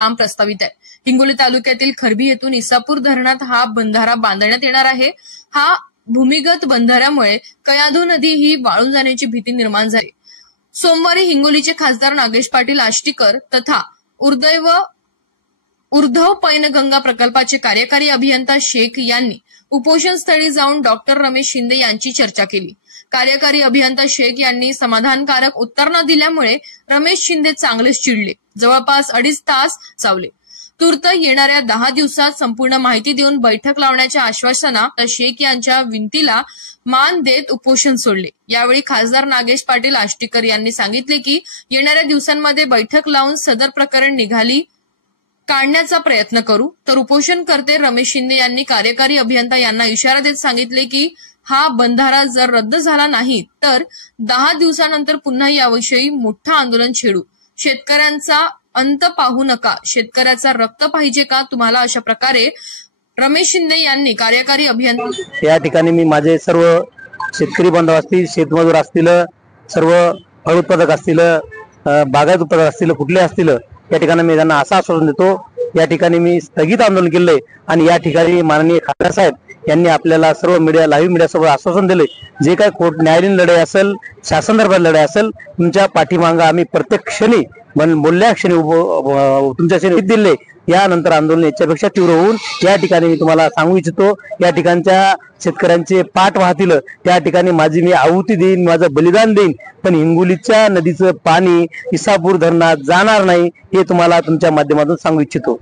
काम प्रस्तावित आहे। हिंगोली तालुक्यातील खरबी येथून इसापूर धरणात हा बंधारा बांधण्यात येणार आहे। हा भूमिगत बंधाऱ्यामुळे कयाधू नदी ही वाळून जाण्याची भीती निर्माण झाली। सोमवारी हिंगोलीचे खासदार नागेश पाटील आष्टीकर तथा उर्ध्व पैनगंगा प्रकल्पाचे कार्यकारी अभियंता शेख यांनी उपोषण स्थळी जाऊन डॉक्टर रमेश शिंदे यांची चर्चा केली। कार्यकारी अभियंता शेख यांनी समाधानकारक उत्तर न दिल्यामुळे रमेश शिंदे चांगलेच चिडले। जवळपास 2.5 तास चावले। तूर्त येणाऱ्या 10 दिवसात संपूर्ण माहिती देऊन बैठक लावण्याच्या आश्वासना शेख यांच्या विनंतीला मान देत उपोषण सोडले। यावेळी खासदार नागेश पाटील आष्टीकर यांनी सांगितले की येणाऱ्या दिवसांमध्ये बैठक लावून सदर प्रकरण निकाली काढण्याचा प्रयत्न करू। तर उपोषणकर्ते रमेश शिंदे यांनी कार्यकारी अभियंता यांना इशारा देत सांगितले की हा बंधारा जर रद्द झाला नाही तर 10 दिवसानंतर पुन्हा याविषयी मोठं आंदोलन छेडू। शेतकऱ्यांचा अंत पाहू नका, शेतकऱ्याचा रक्त पाहिजे का तुम्हाला, अशा प्रकारे रमेश शिंदे यांनी कार्यकारी अभियंता या ठिकाणी मी माझे सर्व शेतकरी बांधव असतील, शेतमजूर असतील, सर्व फळ उत्पादक असतील, बागायत उत्पादक असतील, कुठले असतील, या ठिकाणी मी त्यांना असं आश्वासन देतो। या ठिकाणी मी स्थगित आंदोलन केले आणि या ठिकाणी माननीय खासदार साहेब यांनी आपल्याला सर्व मीडिया लाईव्ह मीडियासोबत आश्वासन दिले, जे काही कोर्ट न्यायालयीन लढाई असेल, शासन दरबार लढाई असेल, तुमच्या पाठीमागे आम्ही प्रत्येक क्षणी बोलल्या क्षणी तुमच्या क्षणी दिले। यानंतर आंदोलन याच्यापेक्षा तीव्र होऊन या ठिकाणी मी तुम्हाला सांगू इच्छितो, या ठिकाणच्या शेतकऱ्यांचे पाठ वाहतील, त्या ठिकाणी माझी मी आहुती देईन, माझं बलिदान देईन, पण हिंगोलीच्या नदीचं पाणी इसापूर धरणात जाणार नाही हे तुम्हाला तुमच्या माध्यमातून सांगू इच्छितो।